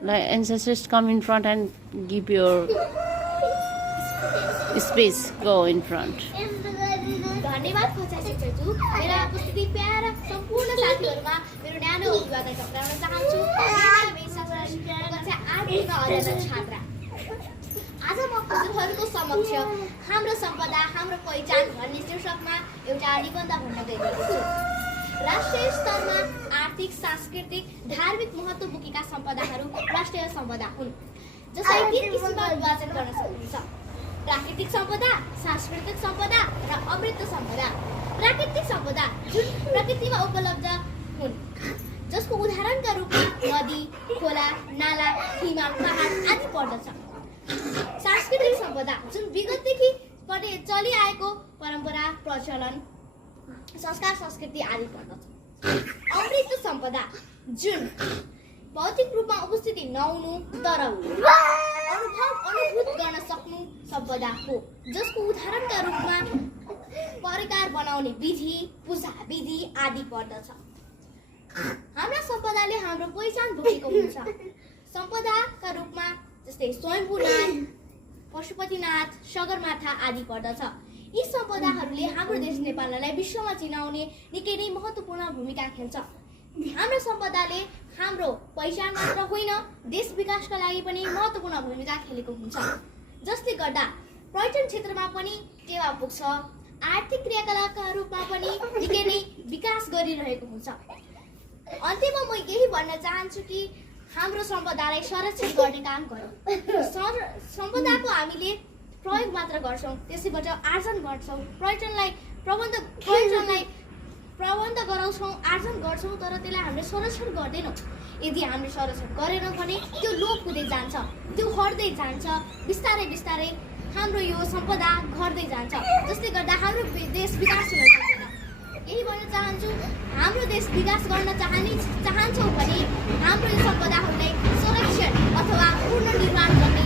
Like ancestors come in front and give your space. Go in front. धन्यवाद खोजा शिक्षकज्यू मेरा उपस्थिति प्यारा सम्पूर्ण साथीहरूमा मेरो न्यानो अभिवादन टक्राउन चाहन्छु कक्षा 8 का अध्ययन छात्रा आज म हजुरहरूको समक्ष हाम्रो सम्पदा हाम्रो पहिचान भन्ने शीर्षकमा एउटा निबन्ध भन्न गइरहेको छु राष्ट्रिय स्तरमा आर्थिक सांस्कृतिक धार्मिक महत्त्व बोकेका सम्पदाहरू राष्ट्रिय सम्पदा हुन् जसलाई 3 किसिममा विभाजन गर्न सकिन्छ प्राकृतिक सम्पदा सांस्कृतिक सम्पदा र अमूर्त सम्पदा प्राकृतिक सम्पदा जुन प्रकृतिमा उपलब्ध हुन् जसको उदाहरणका रूपमा नदी खोला नाला हिमाल पहाड आदि पर्दछ सांस्कृतिक सम्पदा जुन विगतदेखि चलिआएको परम्परा प्रचलन संस्कार संस्कृति आदि पर्दछ अमूर्त सम्पदा जुन भौतिक रूपमा उपस्थिति नहुनु तर अनुभूत गर्न सक्नु सम्पदा हो जसको उदाहरणका रूपमा परिकार बनाउने विधि पूजा विधि आदि पर्दछ हाम्रा सम्पदाले हाम्रो पहिचान बोकेको हुन्छ सम्पदाका रूपमा जस्तै स्वयम्भूनाथ पशुपतिनाथ सगरमाथा आदि पर्दछ यी सम्पदाहरूले हाम्रो देश नेपाललाई विश्वमा चिनाउने निकै नै महत्त्वपूर्ण भूमिका खेल्छ हाम्रो सम्पदाले हाम्रो पहिचान मात्र होइन देश विकासका लागि पनि महत्त्वपूर्ण भूमिका खेलेको हुन्छ जसले गर्दा पर्यटन क्षेत्रमा पनि टेवा पुग्छ आर्थिक क्रियाकलापका रूपमा पनि निकै नै विकास गरिरहेको हुन्छ अन्त्यमा म यही भन्न चाहन्छु कि हाम्रो सम्पदालाई संरक्षण गर्ने काम गरौँ सम्पदाको हामीले प्रयोग मात्र गर्छौँ त्यसैबाट आर्जन गर्छौँ पर्यटनलाई प्रबन्ध गराउँछौँ आर्जन गर्छौँ तर त्यसलाई हामीले संरक्षण गर्दैनौँ यदि हामीले संरक्षण गरेनौँ भने त्यो लोप हुँदै जान्छ त्यो हट्दै जान्छ बिस्तारै बिस्तारै हाम्रो यो सम्पदा घट्दै जान्छ जसले गर्दा हाम्रो देश विकास हुन सक्दैन यही भन्न चाहन्छु हाम्रो देश विकास गर्न चाहन्छौँ भने हाम्रो यो सम्पदाहरूलाई संरक्षण अथवा पुनर्निर्माण गर्ने